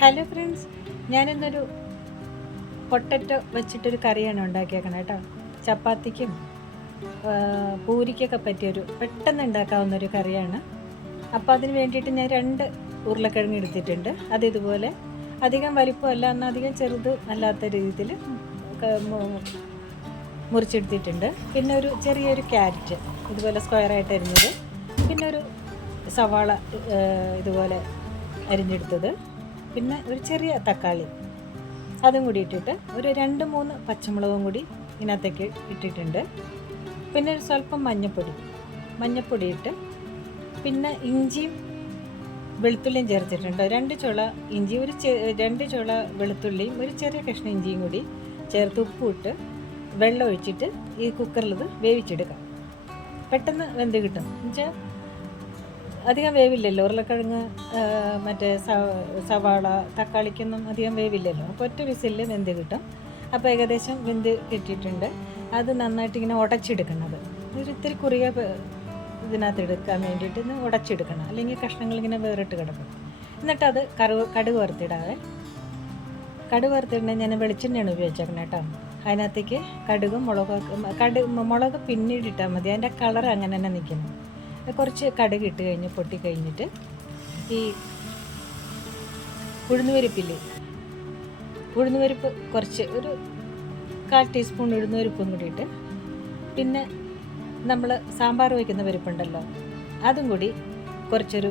Hello friends ഞാനിന്നൊരു potato വെച്ചിട്ടൊരു കറിയാണ് ഉണ്ടാക്കിയേക്കണം കേട്ടോ. ചപ്പാത്തിക്കും പൂരിക്കൊക്കെ പറ്റിയൊരു പെട്ടെന്ന് ഉണ്ടാക്കാവുന്ന ഒരു കറിയാണ്. അപ്പോൾ അതിന് വേണ്ടിയിട്ട് ഞാൻ രണ്ട് ഉരുളക്കിഴങ്ങ് എടുത്തിട്ടുണ്ട്. അത് ഇതുപോലെ അധികം വലിപ്പമല്ല എന്നാൽ അധികം ചെറുത് അല്ലാത്ത രീതിയിൽ മുറിച്ചെടുത്തിട്ടുണ്ട്. പിന്നെ ഒരു ചെറിയൊരു ക്യാരറ്റ് ഇതുപോലെ സ്ക്വയറായിട്ട് അരിഞ്ഞത്. പിന്നെ ഒരു സവാള ഇതുപോലെ അരിഞ്ഞെടുത്തത്. പിന്നെ ഒരു ചെറിയ തക്കാളി. അതും കൂടി ഇട്ടിട്ട് ഒരു രണ്ട് മൂന്ന് പച്ചമുളകും കൂടി ഇതിനകത്തേക്ക് ഇട്ടിട്ടുണ്ട്. പിന്നെ ഒരു സ്വല്പം മഞ്ഞൾപ്പൊടി മഞ്ഞൾപ്പൊടി ഇട്ട് പിന്നെ ഇഞ്ചിയും വെളുത്തുള്ളിയും ചേർത്തിട്ടുണ്ട്. രണ്ട് ചുള ഇഞ്ചി ഒരു രണ്ട് ചുള വെളുത്തുള്ളിയും ഒരു ചെറിയ കഷ്ണം ഇഞ്ചിയും കൂടി ചേർത്ത് ഉപ്പും ഇട്ട് വെള്ളം ഒഴിച്ചിട്ട് ഈ കുക്കറിൽ ഇത് വേവിച്ചെടുക്കാം. പെട്ടെന്ന് വെന്ത് കിട്ടും. എന്നുവെച്ചാൽ അധികം വേവില്ലല്ലോ. ഉരുളക്കിഴങ്ങ് മറ്റേ സവാള തക്കാളിക്കൊന്നും അധികം വേവില്ലല്ലോ. അപ്പോൾ ഒറ്റ വിസിലിൽ വെന്ത് കിട്ടും. അപ്പോൾ ഏകദേശം വെന്ത് കിട്ടിയിട്ടുണ്ട്. അത് നന്നായിട്ട് ഇങ്ങനെ ഉടച്ചെടുക്കണം അത് ഒരു ഇത്തിരി കുറിയ ഇതിനകത്ത് എടുക്കാൻ വേണ്ടിയിട്ട് ഇത് ഉടച്ചെടുക്കണം. അല്ലെങ്കിൽ കഷ്ണങ്ങൾ ഇങ്ങനെ വേറിട്ട് കിടക്കും. എന്നിട്ട് അത് കറുവ് കടുക് വറുത്തിടാതെ കടുക് വറുത്തിടണേ ഞാൻ വെളിച്ചെണ്ണയാണ് ഉപയോഗിച്ചേക്കണം കേട്ടോ. അതിനകത്തേക്ക് കടുകും മുളകൊക്കെ കടു മുളക് പിന്നീട് ഇട്ടാൽ മതി. അതിന്റെ കളർ അങ്ങനെ തന്നെ നിൽക്കുന്നു. കുറച്ച് കടുക് ഇട്ട് കഴിഞ്ഞ് പൊട്ടി കഴിഞ്ഞിട്ട് ഈ ഉഴുന്നുപരിപ്പില്ലേ ഉഴുന്നുപരിപ്പ് കുറച്ച് ഒരു കാൽ ടീസ്പൂൺ ഉഴുന്നുപരിപ്പും കൂടിയിട്ട് പിന്നെ നമ്മൾ സാമ്പാർ വയ്ക്കുന്ന പരിപ്പുണ്ടല്ലോ അതും കൂടി കുറച്ചൊരു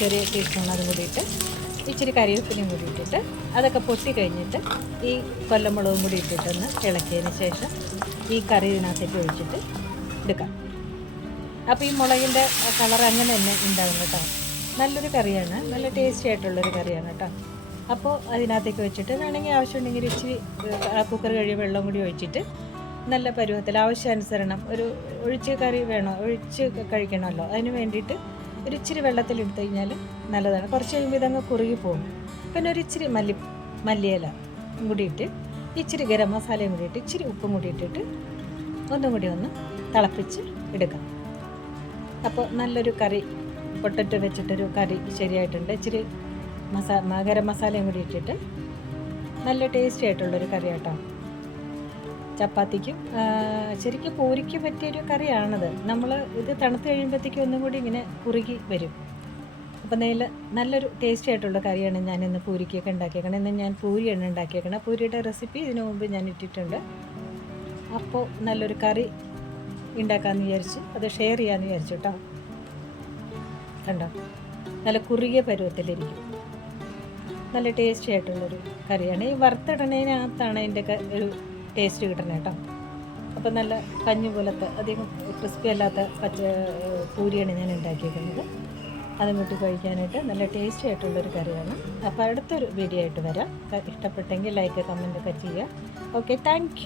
ചെറിയ ടീസ്പൂൺ അതും കൂടിയിട്ട് ഇച്ചിരി കറിവേപ്പിലയും കൂടി ഇട്ടിട്ട് അതൊക്കെ പൊട്ടി കഴിഞ്ഞിട്ട് ഈ കൊല്ലമുളകും കൂടി ഇട്ടിട്ടൊന്ന് ഇളക്കിയതിന് ശേഷം ഈ കറി ഇതിനകത്തേക്ക് ഒഴിച്ചിട്ട് എടുക്കാം. അപ്പോൾ ഈ മുളകിന്റെ കളർ അങ്ങനെ തന്നെ ഉണ്ടാകും കേട്ടോ. നല്ലൊരു കറിയാണ്. നല്ല ടേസ്റ്റി ആയിട്ടുള്ളൊരു കറിയാണ് കേട്ടോ. അപ്പോൾ അതിനകത്തേക്ക് വെച്ചിട്ട് വേണമെങ്കിൽ ആവശ്യമുണ്ടെങ്കിൽ ഇച്ചിരി കുക്കർ കഴിയ വെള്ളം കൂടി ഒഴിച്ചിട്ട് നല്ല പരുവത്തിൽ ആവശ്യാനുസരണം ഒരു ഒഴിച്ച് കറി വേണോ ഒഴിച്ച് കഴിക്കണമല്ലോ. അതിന് വേണ്ടിയിട്ട് ഒരു ഇച്ചിരി വെള്ളത്തിൽ എടുത്തു കഴിഞ്ഞാൽ നല്ലതാണ്. കുറച്ച് കഴിയുമ്പോൾ ഇതങ്ങ് കുറുകി പോകും. പിന്നെ ഒരു ഇച്ചിരി മല്ലി മല്ലിയില കൂടിയിട്ട് ഇച്ചിരി ഗരം മസാലയും കൂടിയിട്ട് ഇച്ചിരി ഉപ്പും കൂടി ഇട്ടിട്ട് ഒന്നും കൂടി ഒന്ന് തിളപ്പിച്ച് എടുക്കാം. അപ്പോൾ നല്ലൊരു കറി പൊട്ടറ്റോ വെച്ചിട്ടൊരു കറി ശരിയായിട്ടുണ്ട്. ഇച്ചിരി മസാ ഗരം മസാലയും കൂടി ഇട്ടിട്ട് നല്ല ടേസ്റ്റി ആയിട്ടുള്ളൊരു കറി കേട്ടോ ചപ്പാത്തിക്കും ശരിക്കും പൂരിക്ക് പറ്റിയൊരു കറിയാണത്. നമ്മൾ ഇത് തണുത്ത് കഴിയുമ്പോഴത്തേക്കും ഒന്നും കൂടി ഇങ്ങനെ കുറുകി വരും. അപ്പം നെയ്യിൽ നല്ലൊരു ടേസ്റ്റി ആയിട്ടുള്ള കറിയാണ് ഞാൻ ഇന്ന് പൂരിക്കൊക്കെ ഉണ്ടാക്കിയേക്കണം ഇന്ന് ഞാൻ പൂരിയാണ് ഉണ്ടാക്കിയേക്കണം പൂരിയുടെ റെസിപ്പി ഇതിനു മുമ്പ് ഞാൻ ഇട്ടിട്ടുണ്ട്. അപ്പോൾ നല്ലൊരു കറി ഉണ്ടാക്കാമെന്ന് വിചാരിച്ച് അത് ഷെയർ ചെയ്യാമെന്ന് വിചാരിച്ചു കേട്ടോ. കണ്ടോ? നല്ല കുറുകിയ പരുവത്തിലിരിക്കും. നല്ല ടേസ്റ്റി ആയിട്ടുള്ളൊരു കറിയാണ്. ഈ വറുത്തിടണേനകത്താണ് അതിന്റെ ഒരു ടേസ്റ്റ് കിട്ടണത് കേട്ടോ. അപ്പോൾ നല്ല കഞ്ഞി പോലത്തെ അധികം ക്രിസ്പി അല്ലാത്ത പച്ച പൂരിയാണ് ഞാൻ ഉണ്ടാക്കിയിരിക്കുന്നത് അതും കൂട്ടി കഴിക്കാനായിട്ട് നല്ല ടേസ്റ്റി ആയിട്ടുള്ളൊരു കറിയാണ്. അപ്പോൾ അടുത്തൊരു വീഡിയോ ആയിട്ട് വരാം. ഇഷ്ടപ്പെട്ടെങ്കിൽ ലൈക്ക് കമന്റ് ഒക്കെ ചെയ്യുക. Okay thank